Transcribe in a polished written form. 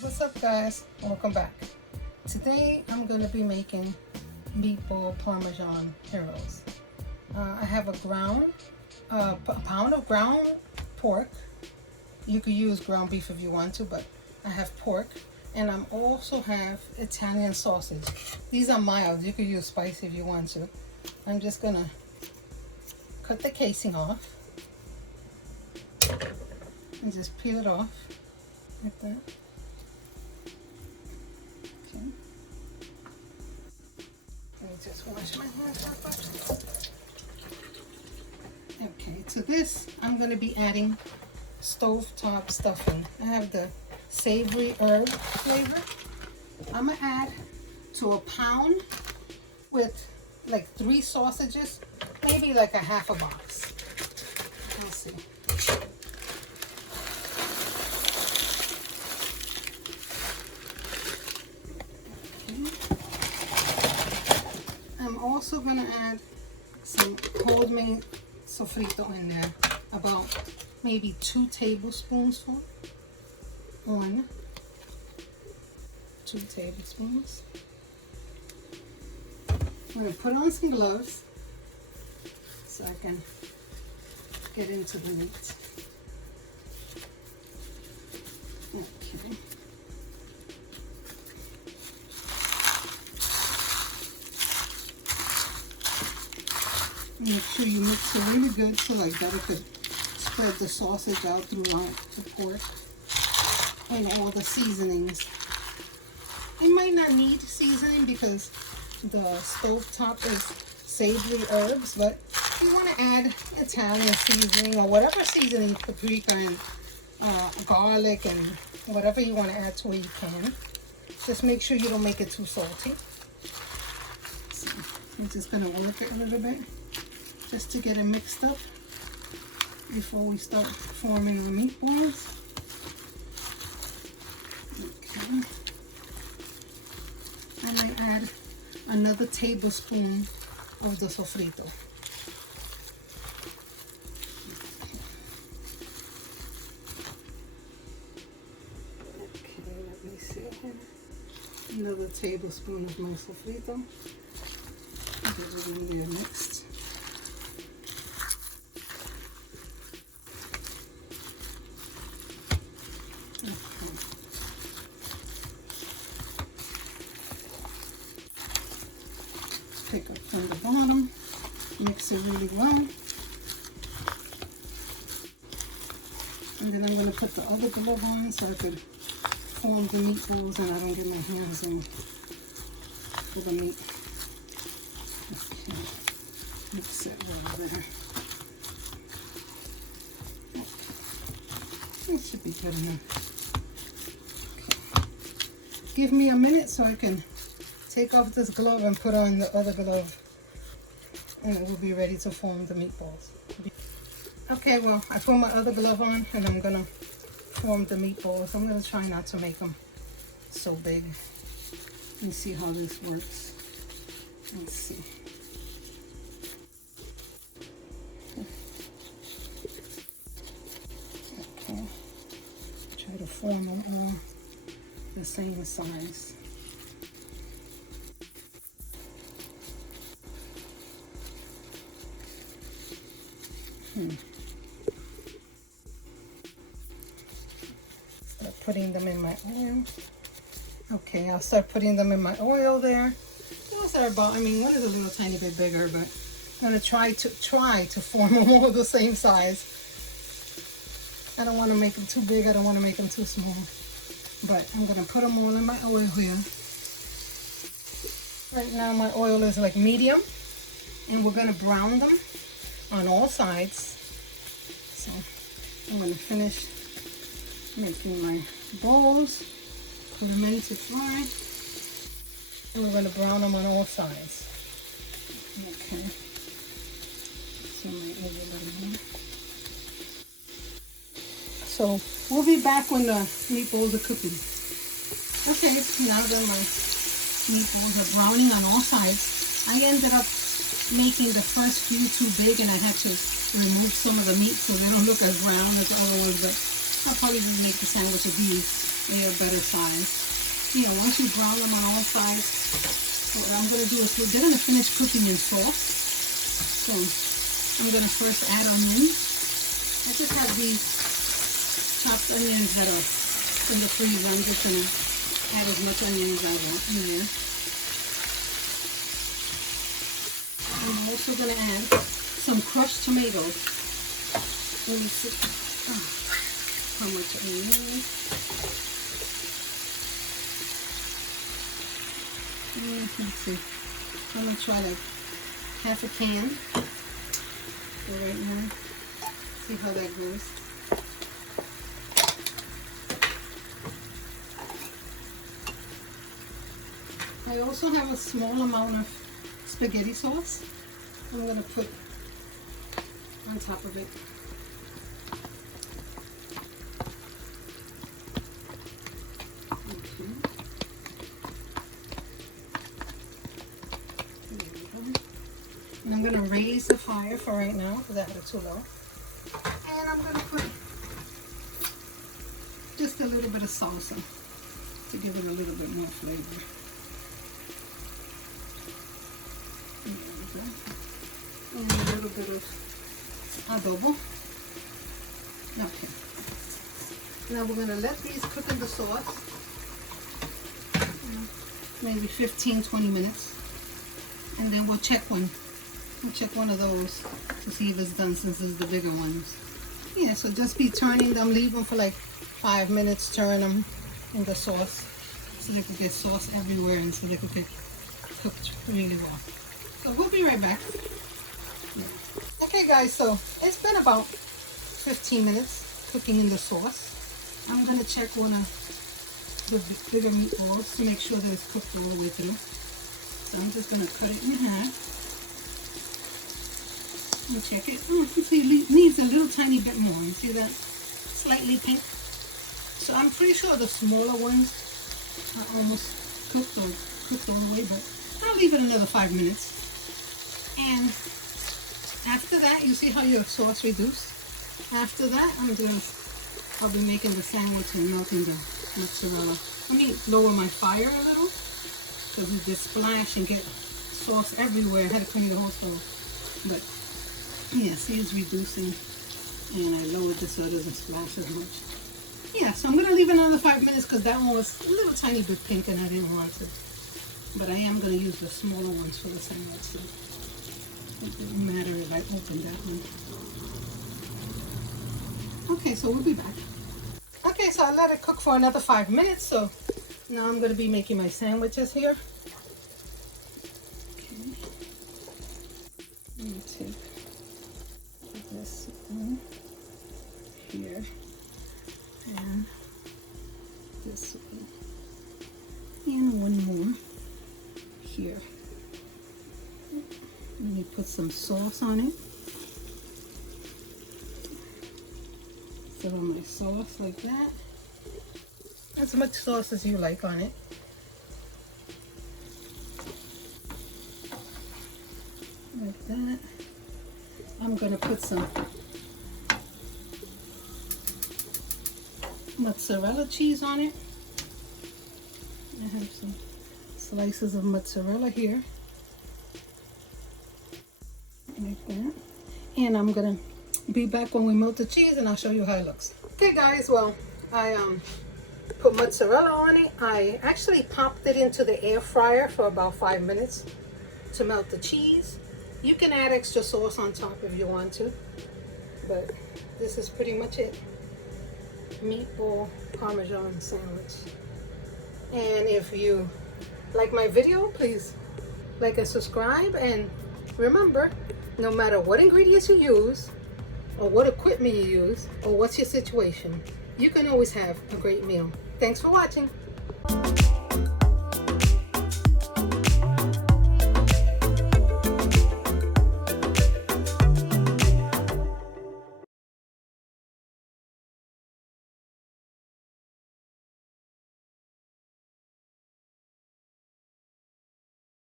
What's up, guys? Welcome back. Today I'm going to be making meatball parmesan heroes. I have a pound of ground pork. You could use ground beef if you want to, but I have pork, and I also have Italian sausage. These are mild. You could use spicy if you want to. I'm just gonna cut the casing off and just peel it off like that. Okay. Let me just wash my hands real quick. Okay, to this I'm going to be adding stovetop stuffing. I have the savory herb flavor. I'm going to add to a pound with like 3 sausages, maybe like a half a box. Let's see. I'm also going to add some homemade sofrito in there, about maybe 2 tablespoons full. 1, 2 tablespoons. I'm going to put on some gloves so I can get into the meat. Okay. Make sure you mix it really good so like that it could spread the sausage out throughout the pork and all the seasonings. It might not need seasoning because the stovetop is savory herbs, but you want to add Italian seasoning or whatever seasoning, paprika and garlic and whatever you want to add to it, you can. Just make sure you don't make it too salty. So I'm just going to work it a little bit just to get it mixed up before we start forming our meatballs. Okay. And I add another tablespoon of the sofrito. Okay, let me see here. Another tablespoon of my sofrito. Get it in there mixed. Pick up from the bottom, mix it really well, and then I'm going to put the other glove on so I could form the meatballs and I don't get my hands in for the meat. Okay, mix it well there. Okay. It should be good enough. Okay. Give me a minute so I can take off this glove and put on the other glove, and it will be ready to form the meatballs. Okay, well, I put my other glove on and I'm gonna form the meatballs. I'm gonna try not to make them so big and see how this works. Let's see. Okay, try to form them all the same size. Start putting them in my oil. Okay, I'll start putting them in my oil there. Those are about, I mean, one is a little tiny bit bigger, but I'm gonna try to form them all the same size. I don't want to make them too big. I don't want to make them too small. But I'm gonna put them all in my oil here. Right now my oil is like medium, and we're gonna brown them on all sides. So I'm going to finish making my balls, put them in to fry, and we're going to brown them on all sides. Okay. So we'll be back when the meatballs are cooking. Okay, now that my meatballs are browning on all sides, I ended up making the first few too big, and I had to remove some of the meat so they don't look as brown as the other ones, but I'll probably make the sandwich of these they're a better size. Yeah, once you brown them on all sides, what I'm going to do is they're going to finish cooking in sauce. So I'm going to first add onions. I just have these chopped onions that are in the freezer. I'm just going to add as much onion as I want in there. I'm also going to add some crushed tomatoes. Let me see how much I need. Let's see. I'm going to try like half a can for right now. See how that goes. I also have a small amount of spaghetti sauce I'm going to put on top of it. Okay. There we go. And I'm going to raise the fire for right now because I have it too low. And I'm going to put just a little bit of salsa to give it a little bit more flavor. And a little bit of adobo. Okay. Now we're going to let these cook in the sauce. Maybe 15-20 minutes. And then we'll check one. We'll check one of those to see if it's done since it's the bigger ones. Yeah, so just be turning them, leave them for like 5 minutes, turn them in the sauce so they can get sauce everywhere and so they can get cooked really well. So we'll be right back. Okay guys, so it's been about 15 minutes cooking in the sauce. I'm going to check one of the bigger meatballs to make sure that it's cooked all the way through. So I'm just going to cut it in half and check it. Oh, you see it needs a little tiny bit more. You see that? Slightly pink. So I'm pretty sure the smaller ones are almost cooked or cooked all the way, but I'll leave it another 5 minutes. And after that, you see how your sauce reduced? After that, I'll be making the sandwich and melting the mozzarella. Let me lower my fire a little because it just splash and get sauce everywhere. I had to clean the whole stove. But yeah, see, it's reducing, and I lowered this so it doesn't splash as much. Yeah, so I'm going to leave it another 5 minutes because that one was a little tiny bit pink and I didn't want it. But I am going to use the smaller ones for the sandwich. So it didn't matter if I opened that one. Okay, so we'll be back. Okay, so I let it cook for another 5 minutes. So now I'm going to be making my sandwiches here. Okay. Let me take this one here and this one and one more here. Let me put some sauce on it. Fill in my sauce like that. As much sauce as you like on it. Like that. I'm going to put some mozzarella cheese on it. I have some slices of mozzarella here. Like that. And I'm gonna be back when we melt the cheese and I'll show you how it looks. Okay guys, well, I put mozzarella on it. I actually popped it into the air fryer for about 5 minutes to melt the cheese. You can add extra sauce on top if you want to, but this is pretty much it. Meatball Parmesan sandwich. And if you like my video, please like and subscribe, and remember, no matter what ingredients you use or what equipment you use or what's your situation, you can always have a great meal. Thanks for watching.